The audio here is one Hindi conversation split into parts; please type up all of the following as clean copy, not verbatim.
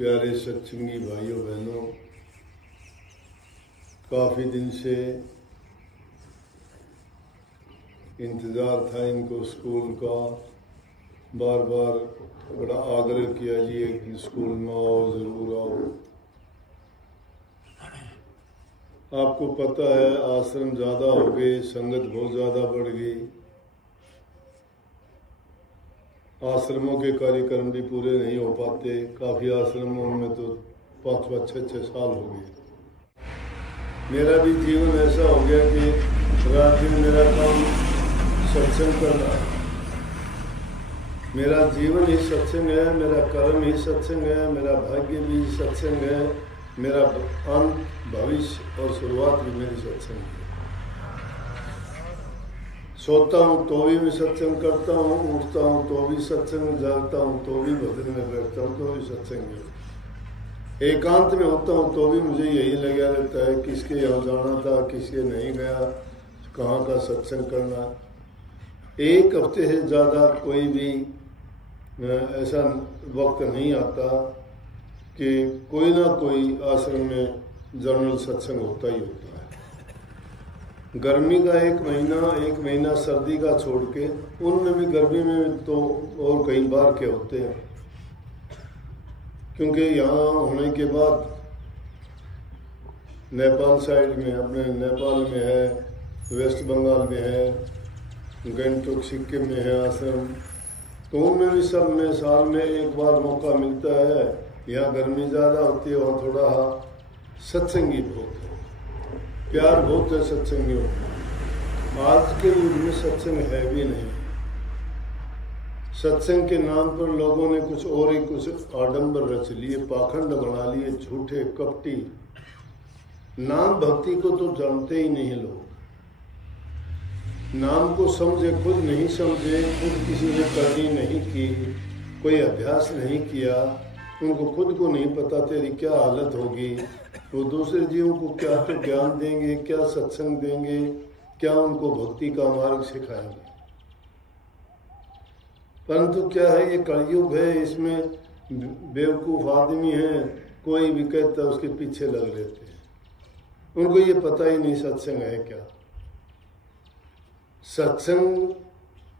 प्यारे सत्संगी भाइयों बहनों, काफ़ी दिन से इंतज़ार था इनको स्कूल का। बार बार बड़ा आग्रह किया जी कि स्कूल में आओ, ज़रूर आओ। आपको पता है आश्रम ज़्यादा हो गए, संगत बहुत ज़्यादा बढ़ गई, आश्रमों के कार्यक्रम भी पूरे नहीं हो पाते। काफ़ी आश्रमों में तो 5-5, 6-6 साल हो गए। मेरा भी जीवन ऐसा हो गया कि रात दिन मेरा काम सत्संग करना है। मेरा जीवन ही सत्संग है, मेरा कर्म ही सत्संग है, मेरा भाग्य भी सत्संग है, मेरा अंत, भविष्य और शुरुआत भी मेरी सत्संग है। सोता हूँ तो भी मैं सत्संग करता हूँ, उठता हूँ तो भी सत्संग, जागता हूँ तो भी भजन में बैठता हूँ तो भी सत्संग है। एकांत में होता हूँ तो भी मुझे यही लगा रहता है किसके यहाँ जाना था, किसके नहीं गया, कहाँ का सत्संग करना। एक हफ्ते से ज़्यादा कोई भी ऐसा वक्त नहीं आता कि कोई ना कोई आश्रम में जनरल सत्संग होता ही होता है। गर्मी का एक महीना सर्दी का छोड़ के, उनमें भी गर्मी में तो और कई बार के होते हैं, क्योंकि यहाँ होने के बाद नेपाल साइड में, अपने नेपाल में है, वेस्ट बंगाल में है, गंगटोक सिक्किम में है आश्रम, तो उनमें भी सब में साल में एक बार मौका मिलता है। यहाँ गर्मी ज़्यादा होती है, वहाँ थोड़ा सत्संगी बहुत है, प्यार बहुत है सत्संगियों। आज के युग में सत्संग है भी नहीं। सत्संग के नाम पर लोगों ने कुछ और ही कुछ आडंबर रच लिए, पाखंड बना लिए, झूठे कपटी। नाम भक्ति को तो जानते ही नहीं लोग। नाम को समझे खुद नहीं समझे, खुद किसी ने करनी नहीं की, कोई अभ्यास नहीं किया, उनको खुद को नहीं पता तेरी क्या हालत होगी, वो दूसरे जीवों को क्या तो ज्ञान देंगे, क्या सत्संग देंगे, क्या उनको भक्ति का मार्ग सिखाएंगे। परंतु क्या है, ये कलयुग है, इसमें बेवकूफ़ आदमी हैं, कोई भी कहता है उसके पीछे लग लेते हैं। उनको ये पता ही नहीं सत्संग है क्या। सत्संग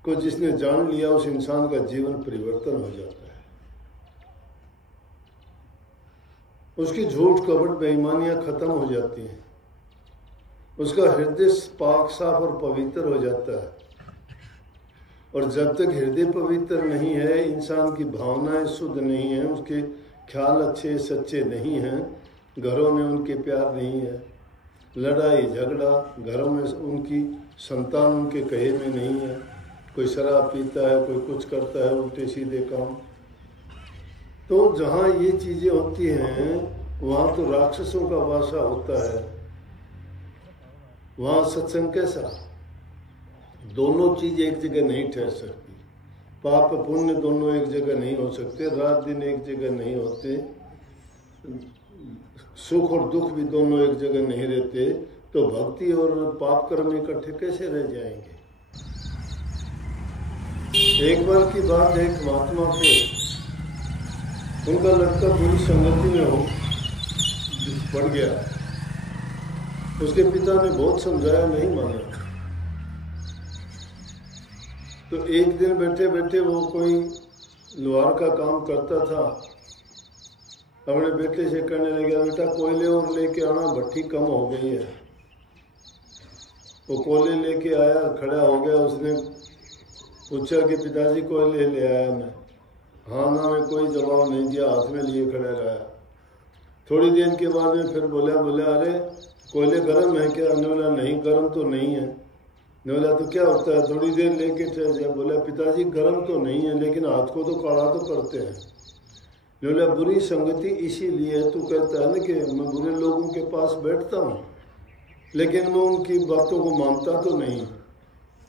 को जिसने जान लिया उस इंसान का जीवन परिवर्तन हो जाता है। उसकी झूठ कपट बेईमानियां खत्म हो जाती हैं, उसका हृदय पाक साफ और पवित्र हो जाता है। और जब तक हृदय पवित्र नहीं है, इंसान की भावनाएं शुद्ध नहीं है, उसके ख्याल अच्छे सच्चे नहीं हैं, घरों में उनके प्यार नहीं है, लड़ाई झगड़ा, घरों में उनकी संतान उनके कहे में नहीं है, कोई शराब पीता है, कोई कुछ करता है उल्टे सीधे काम, तो जहाँ ये चीज़ें होती हैं वहाँ तो राक्षसों का वासा होता है। वहाँ सत्संग कैसा? दोनों चीज़ एक जगह नहीं ठहर सकती। पाप पुण्य दोनों एक जगह नहीं हो सकते, रात दिन एक जगह नहीं होते, सुख और दुख भी दोनों एक जगह नहीं रहते, तो भक्ति और पाप कर्म इकट्ठे कैसे रह जाएंगे? एक बार की बात है, एक महात्मा थे, उनका लड़का बुरी संगति में पड़ गया। उसके पिता ने बहुत समझाया, नहीं माना। तो एक दिन बैठे बैठे वो कोई लोहार का काम करता था, अपने बेटे से कहने लगा, बेटा कोयले और लेके आना, भट्टी कम हो गई है। वो कोयले लेके आया, खड़ा हो गया। उसने पूछा कि पिताजी कोयले ले आया मैं? हाँ ना में कोई जवाब नहीं दिया, हाथ में लिए खड़ा रहा। थोड़ी देर के बाद में फिर बोला, अरे कोयले गर्म है क्या? ने बोला नहीं, गर्म तो नहीं है। ने बोला तो क्या होता है? थोड़ी देर लेके चल जाए। बोला पिताजी गर्म तो नहीं है, लेकिन हाथ को तो काढ़ा तो करते हैं। ने बोला बुरी संगति इसीलिए तू कहता है ना कि मैं बुरे लोगों के पास बैठता हूँ, लेकिन मैं उनकी बातों को मानता तो नहीं।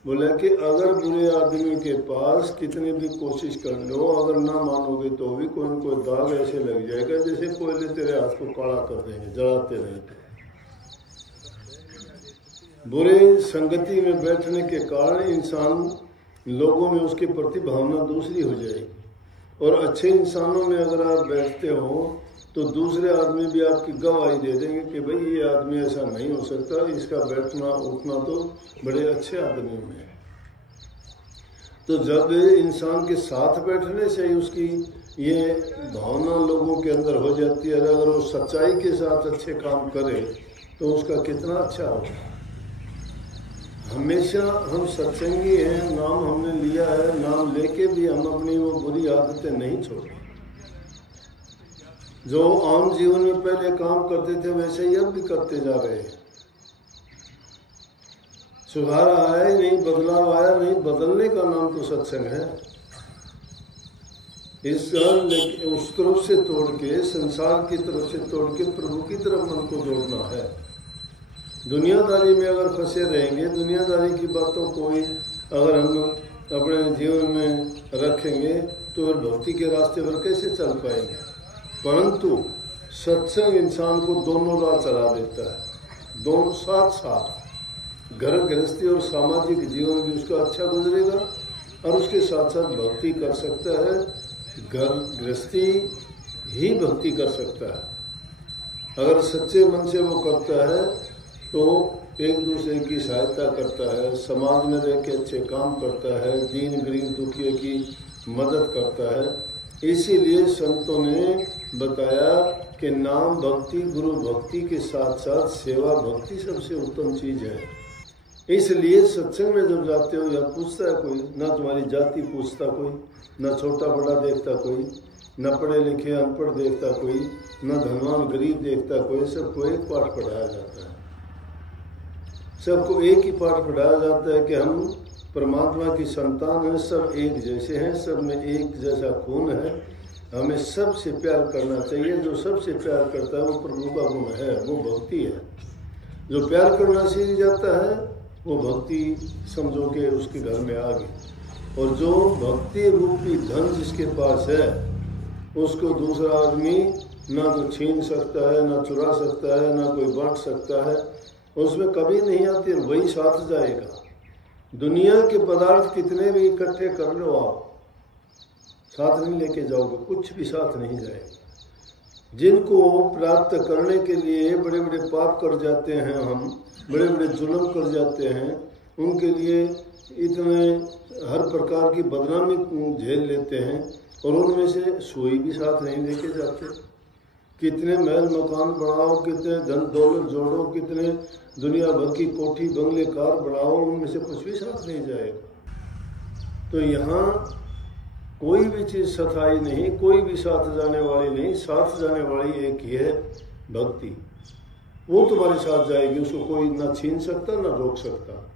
बोला कि अगर बुरे आदमी के पास कितनी भी कोशिश कर लो, अगर ना मानोगे तो भी कोई न कोई दाग ऐसे लग जाएगा जैसे कोयले तेरे हाथ को काला कर देंगे, जलाते रहेंगे। बुरे संगति में बैठने के कारण इंसान लोगों में उसके प्रति भावना दूसरी हो जाएगी और अच्छे इंसानों में अगर आप बैठते हो तो दूसरे आदमी भी आपकी गवाही दे देंगे कि भाई ये आदमी ऐसा नहीं हो सकता, इसका बैठना उठना तो बड़े अच्छे आदमियों में है। तो जब इंसान के साथ बैठने से ही उसकी ये भावना लोगों के अंदर हो जाती है, अगर वो सच्चाई के साथ अच्छे काम करे तो उसका कितना अच्छा होगा। हमेशा हम सत्संगी हैं, नाम हमने लिया है, नाम लेके भी हम अपनी वो बुरी आदतें नहीं छोड़ते। जो आम जीवन में पहले काम करते थे वैसे ही अब भी करते जा रहे हैं। सुधार आया ही नहीं, बदलाव आया नहीं। बदलने का नाम तो सत्संग है। उस तरफ से तोड़ के, संसार की तरफ से तोड़ के प्रभु की तरफ मन को जोड़ना है। दुनियादारी में अगर फंसे रहेंगे, दुनियादारी की बातों को ही अगर हम अपने जीवन में रखेंगे तो फिर भक्ति के रास्ते पर कैसे चल पाएंगे। परंतु सत्संग इंसान को दोनों राह चला देता है, दोनों साथ साथ। घर गृहस्थी और सामाजिक जीवन भी उसका अच्छा गुजरेगा और उसके साथ साथ भक्ति कर सकता है। घर गृहस्थी ही भक्ति कर सकता है। अगर सच्चे मन से वो करता है तो एक दूसरे की सहायता करता है, समाज में रह के अच्छे काम करता है, दीन गरीब दुखियों की मदद करता है। इसीलिए संतों ने बताया कि नाम भक्ति, गुरु भक्ति के साथ साथ सेवा भक्ति सबसे उत्तम चीज है। इसलिए सत्संग में जब जाते हो, या पूछता है कोई, ना तुम्हारी जाति पूछता कोई, ना छोटा बड़ा देखता कोई, न पढ़े लिखे अनपढ़ देखता कोई, न धनवान गरीब देखता कोई। सबको एक पाठ पढ़ाया जाता है। सबको एक ही पाठ पढ़ाया जाता है कि हम परमात्मा की संतान हैं, सब एक जैसे हैं, सब में एक जैसा खून है। हमें सबसे प्यार करना चाहिए। जो सबसे प्यार करता है वो प्रभु का गुण है, वो भक्ति है। जो प्यार करना सीख जाता है वो भक्ति समझो के उसके घर में आ गई। और जो भक्ति रूपी धन जिसके पास है उसको दूसरा आदमी ना तो छीन सकता है, ना चुरा सकता है, ना कोई बांट सकता है। उसमें कभी नहीं आती, वही साथ जाएगा। दुनिया के पदार्थ कितने भी इकट्ठे कर लो, आप साथ नहीं लेके जाओगे, कुछ भी साथ नहीं जाएगा। जिनको प्राप्त करने के लिए बड़े बड़े पाप कर जाते हैं, हम बड़े बड़े जुल्म कर जाते हैं, उनके लिए इतने हर प्रकार की बदनामी झेल लेते हैं और उनमें से सोई भी साथ नहीं लेके जाते। कितने महल मकान बनाओ, कितने धन दौलत जोड़ो, कितने दुनिया भर की कोठी बंगले कार बनाओ, उनमें से कुछ भी साथ नहीं जाएगा। तो यहाँ कोई भी चीज़ सथाई नहीं, कोई भी साथ जाने वाली नहीं। साथ जाने वाली एक ही है, भक्ति। वो तुम्हारे साथ जाएगी, उसको कोई ना छीन सकता ना रोक सकता।